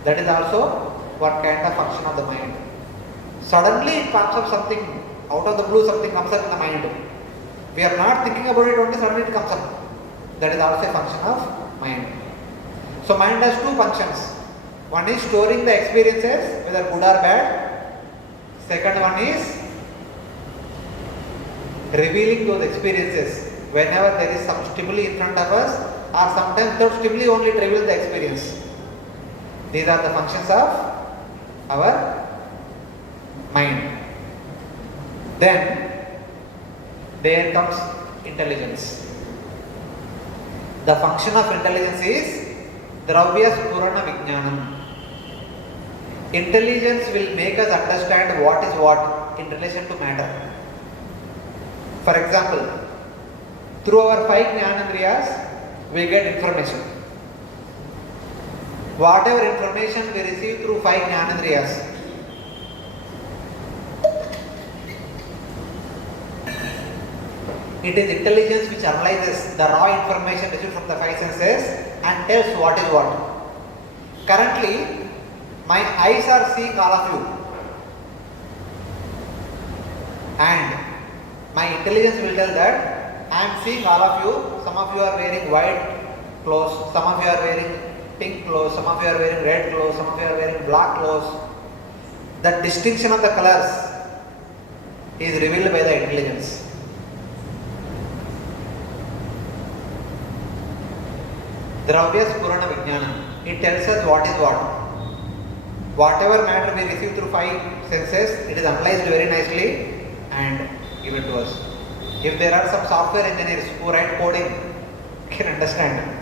That is also what kind of function of the mind. Suddenly it pops up something, out of the blue something comes up in the mind. We are not thinking about it only, suddenly it comes up. That is also a function of mind. So mind has two functions. One is storing the experiences, whether good or bad. Second one is revealing those experiences whenever there is some stimuli in front of us, or sometimes those stimuli only reveal the experience. These are the functions of our mind. Then there comes intelligence. The function of intelligence is Dravya Spurana Vijnanam. Intelligence will make us understand what is what in relation to matter. For example, through our 5 Jnanendriyas, we get information. Whatever information we receive through 5 Jnanendriyas, It is intelligence which analyzes the raw information received from the five senses and tells what is what. Currently, my eyes are seeing all of you, and my intelligence will tell that I am seeing all of you. Some of you are wearing white clothes, some of you are wearing pink clothes, some of you are wearing red clothes, some of you are wearing black clothes. The distinction of the colors is revealed by the intelligence. Dravya Spurana Vijnana. It tells us what is what. Whatever matter we receive through five senses, it is analyzed very nicely and given to us. If there are some software engineers who write coding, you can understand.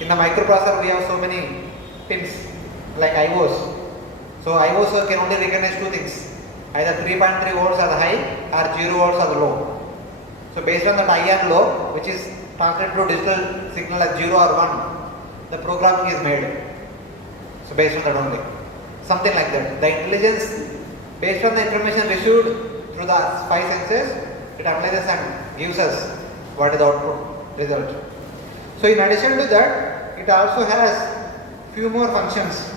In the microprocessor, we have so many pins like IOs. So IOs can only recognize two things: either 3.3 volts are the high or 0 volts are the low. So based on that high and low, which is translated to digital signal as 0 or 1, the programming is made. So based on that only. Something like that. The intelligence, based on the information received through the five senses, it analyzes and gives us what is the output result. So in addition to that, it also has few more functions.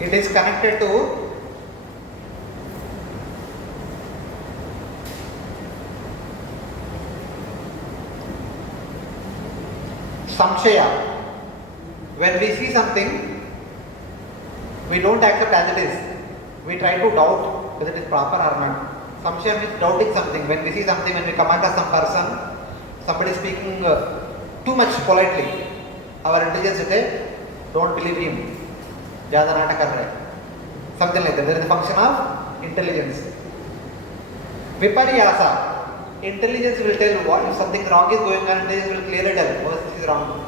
It is connected to samshaya. When we see something, we don't accept as it is. We try to doubt whether it is proper or not. Samshaya means doubting something. When we see something, when we come across some person, somebody speaking too much politely, our intelligence says, don't believe him. Jada nata kar rahe. Something like that. There is a function of intelligence. Viparyasa. Intelligence will tell what if something wrong is going on, intelligence will clearly tell, oh, this is wrong.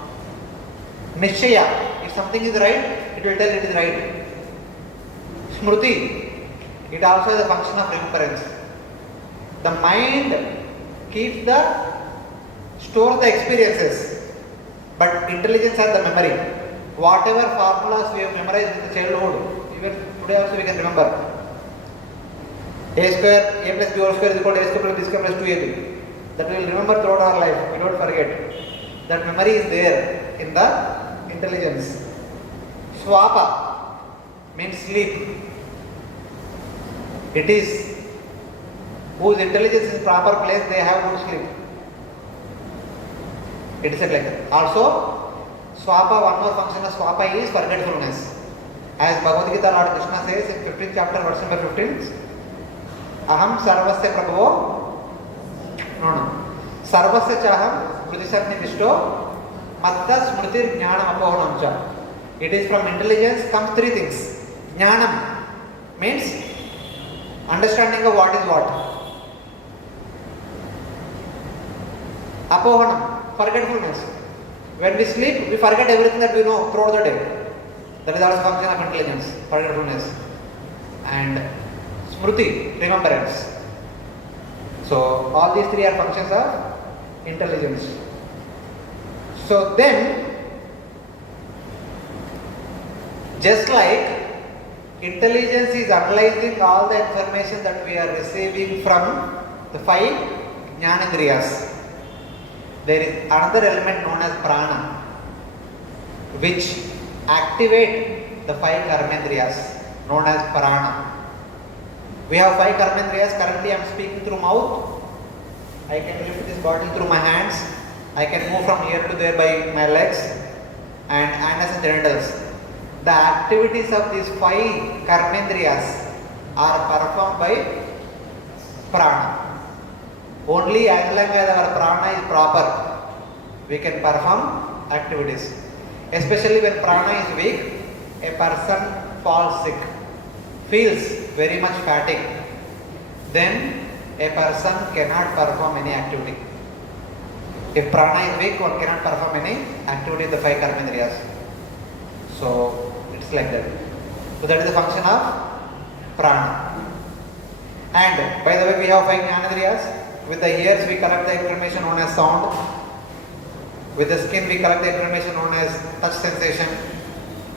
Nishchaya. If something is right, it will tell it is right. Smruti. It also has a function of remembrance. The mind stores the experiences, but intelligence has the memory. Whatever formulas we have memorized in the childhood, even today also we can remember. A square, a plus b whole square is equal to a square plus b square plus 2ab. That we will remember throughout our life, we don't forget. That memory is there in the intelligence. Swapa means sleep. It is whose intelligence is in proper place, they have good sleep. It is like that. Also, swapa, one more function of swapa is forgetfulness. As Bhagavad Gita Lord Krishna says in 15th chapter, verse number 15, Aham sarvasya prabhavo, sarvasya chaham krutisarni vishto, matta smritir jnanam apohanamcha. It is from intelligence comes three things. Jnanam means understanding of what is what. Apohanam, forgetfulness. When we sleep, we forget everything that we know throughout the day. That is also function of intelligence, forgetfulness. And smruti, remembrance. So all these three are functions of intelligence. So then, just like intelligence is analyzing all the information that we are receiving from the five jnanendriyas, there is another element known as prana, which activate the five karmendriyas, known as prana. We have five karmendriyas. Currently I am speaking through mouth. I can lift this bottle through my hands. I can move from here to there by my legs and anus and genitals. The activities of these five karmendriyas are performed by prana. Only as long as our prana is proper, we can perform activities. Especially when prana is weak, a person falls sick, feels very much fatigue, then a person cannot perform any activity. If prana is weak, one cannot perform any activity in the five karmendriyas. So it's like that. So that is the function of prana. And by the way, we have five jnanendriyas. With the ears we collect the information known as sound. With the skin we collect the information known as touch sensation.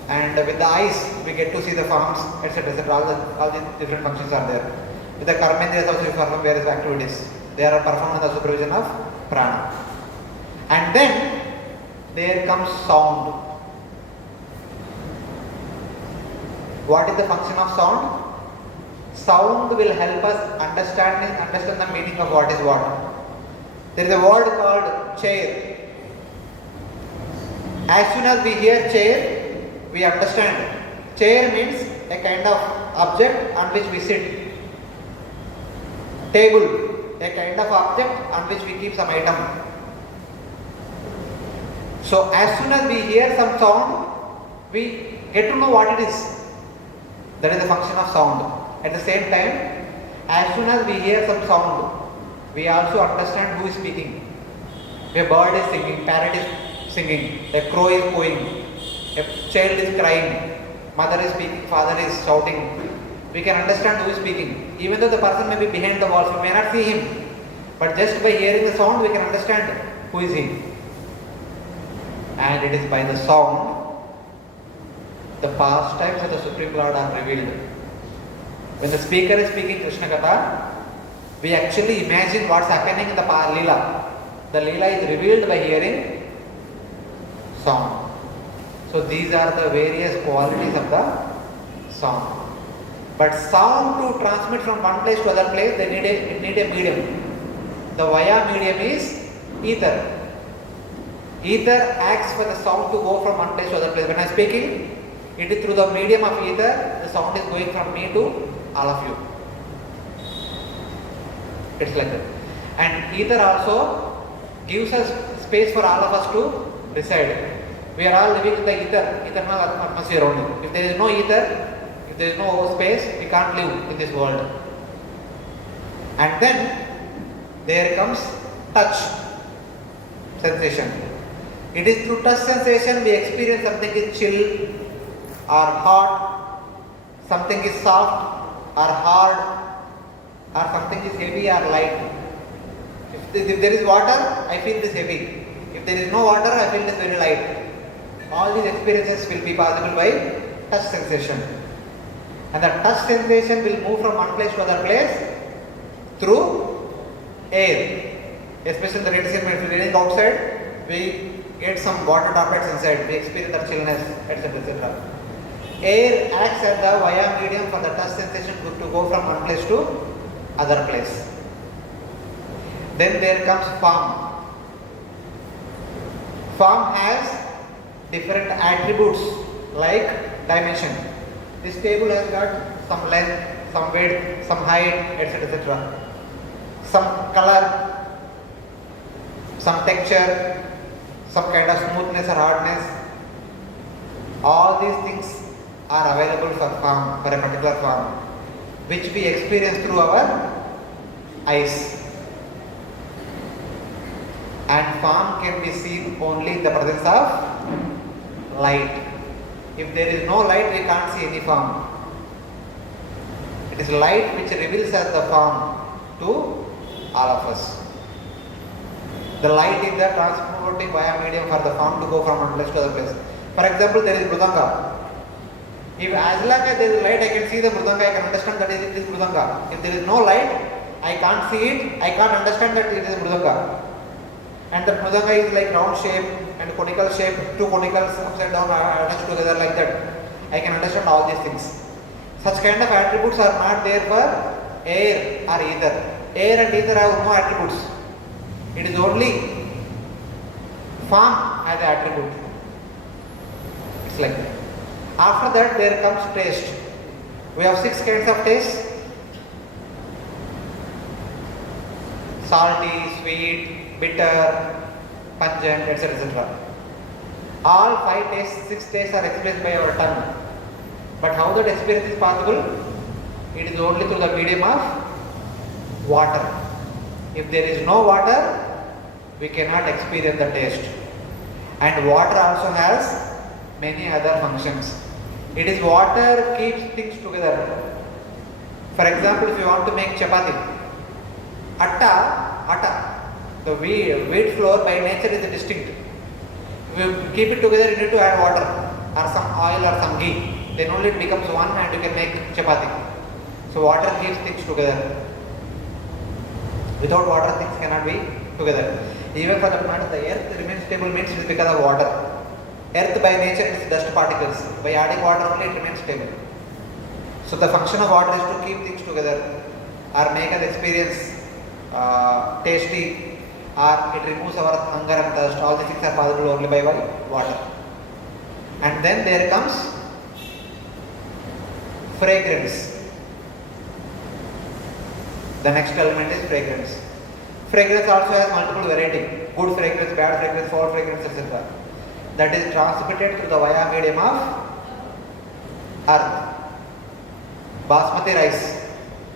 And with the eyes, we get to see the forms, etc. etc. All the different functions are there. With the karmendriyas also we perform various activities. They are performed under the supervision of prana. And then there comes sound. What is the function of sound? Sound will help us understand the meaning of what is what. There is a word called chair. As soon as we hear chair, we understand. Chair means a kind of object on which we sit. Table, a kind of object on which we keep some item. So as soon as we hear some sound, we get to know what it is. That is the function of sound. At the same time, as soon as we hear some sound, we also understand who is speaking. A bird is singing, parrot is singing, a crow is cooing, a child is crying, mother is speaking, father is shouting. We can understand who is speaking. Even though the person may be behind the walls, we may not see him. But just by hearing the sound, we can understand who is he. And it is by the sound the pastimes of the Supreme Lord are revealed. When the speaker is speaking Krishna Katha, we actually imagine what's happening in the Leela. The Leela is revealed by hearing sound. So these are the various qualities of the sound. But sound to transmit from one place to other place, it need a medium. The via medium is ether. Ether acts for the sound to go from one place to other place. When I am speaking, it is through the medium of ether, the sound is going from me to all of you. It's like that. And ether also gives us space for all of us to reside. We are all living in the eternal atmosphere only. If there is no ether, if there is no space, we can't live in this world. And then there comes touch sensation. It is through touch sensation we experience something is chill or hot, something is soft or hard, or something is heavy or light. If there is water, I feel this heavy. If there is no water, I feel this very light. All these experiences will be possible by touch sensation. And the touch sensation will move from one place to other place through air. Especially the radiation, when we are reading outside, we get some water droplets inside, we experience that chillness, etc. etc. Air acts as the via medium for the touch sensation to go from one place to other place. Then there comes form. Form has different attributes like dimension. This table has got some length, some width, some height, etc. etc. Some color, some texture, some kind of smoothness or hardness. All these things are available for form, for a particular form, which we experience through our eyes. And form can be seen only in the presence of light. If there is no light, we can't see any form. It is light which reveals us the form to all of us. The light is the transporting via medium for the form to go from one place to other place. For example, there is Mridanga. If as long as there is light, I can see the Mridanga, I can understand that it is Mridanga. If there is no light, I can't see it, I can't understand that it is Mridanga. And the Mridanga is like round shape and conical shape, two conicals upside down are attached together like that. I can understand all these things. Such kind of attributes are not there for air or ether. Air and ether have no attributes. It is only form as an attribute. It's like that. After that there comes taste. We have 6 kinds of taste. Salty, sweet, bitter, pungent, etc. etc. All 5 tastes, 6 tastes are expressed by our tongue. But how that experience is possible? It is only through the medium of water. If there is no water, we cannot experience the taste. And water also has many other functions. It is water keeps things together. For example, if you want to make chapati, atta, the wheat flour by nature is distinct. If you keep it together, you need to add water. or some oil or some ghee, then only it becomes one and you can make chapati. So water keeps things together. Without water things cannot be together. Even for that matter, the earth remains stable means it is because of water. Earth by nature is dust particles. By adding water only it remains stable. So the function of water is to keep things together or make us experience tasty, or it removes our hunger and thirst. All these things are possible only by water. And then there comes fragrance. The next element is fragrance. Fragrance also has multiple variety. Good fragrance, bad fragrance, foul fragrance, etc. That is transmitted through the via medium of earth. Basmati rice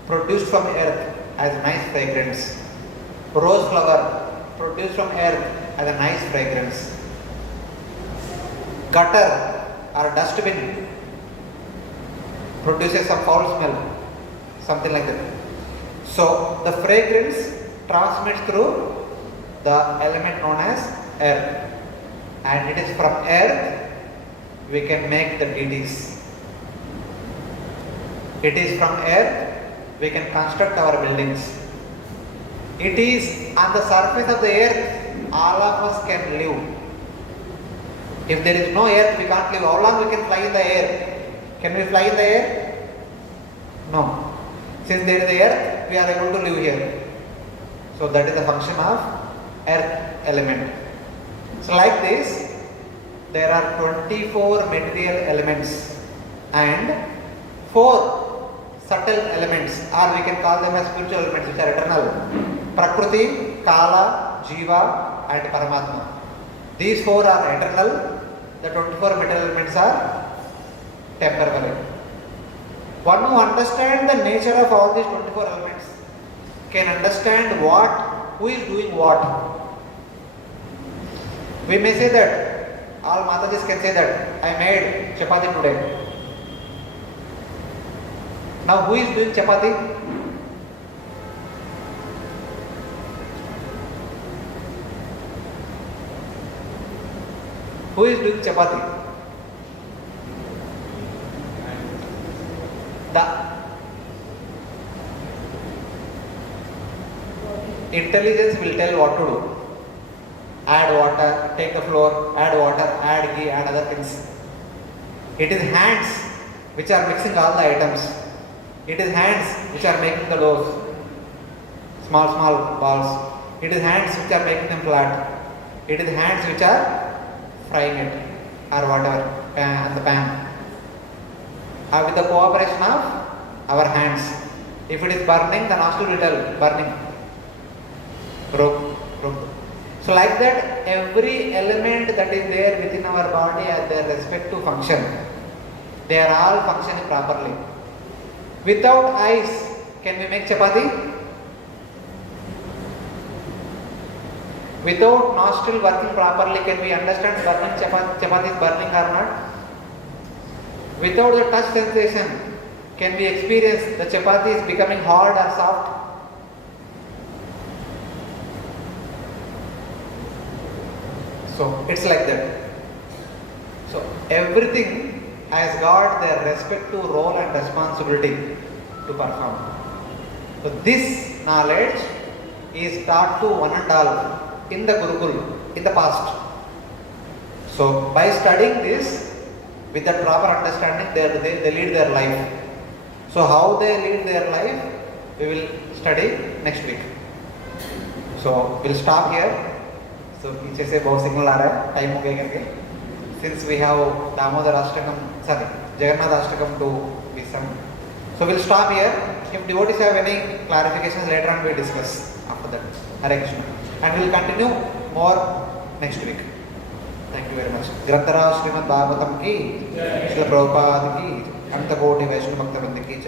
produced from earth has a nice fragrance. Rose flower produced from earth has a nice fragrance. Gutter or dustbin produces some foul smell, something like that. So the fragrance transmits through the element known as earth, and it is from earth we can make the deities. It is from earth we can construct our buildings. It is on the surface of the earth all of us can live. If there is no earth we can't live. How long we can fly in the air? Can we fly in the air? No. Since there is the earth, we are able to live here. So that is the function of earth element. So like this, there are 24 material elements and 4 subtle elements, or we can call them as spiritual elements, which are eternal. Prakriti, Kala, Jiva and Paramatma. These 4 are eternal. The 24 material elements are temporary. One who understands the nature of all these 24 elements can understand who is doing what. We may say that, all Matajis can say that, I made chapati today. Now who is doing chapati? Who is doing chapati? The intelligence will tell what to do. Add water, take the flour, add water, add ghee, add other things. It is hands which are mixing all the items. It is hands which are making the doughs, small balls. It is hands which are making them flat. It is hands which are frying it or whatever on the pan. With the cooperation of our hands. If it is burning, the nostril will tell burning. So like that, every element that is there within our body has their respective function. They are all functioning properly. Without eyes, can we make chapati? Without nostril working properly, can we understand burning chapati is burning or not? Without the touch sensation, can we experience the chapati is becoming hard or soft? So it's like that. So everything has got their respective role and responsibility to perform. So this knowledge is taught to one and all in the Gurukul in the past. So by studying this, with that proper understanding, they lead their life. So how they lead their life, we will study next week. So we'll stop here. So पीछे से बहुत signal आ रहा है, time हो गया करके. Since we have Damodar Ashtakam, Jagannath Ashtakam to be sung. So we'll stop here. If devotees have any clarifications later on, we'll discuss after that. Hare Krishna. And we'll continue more next week. Thank you very much. Grantharaj Srimad Bhagavatam ki, Srila Prabhupada ki, Antakoti Vaishnava Bhakta Vrinda ki.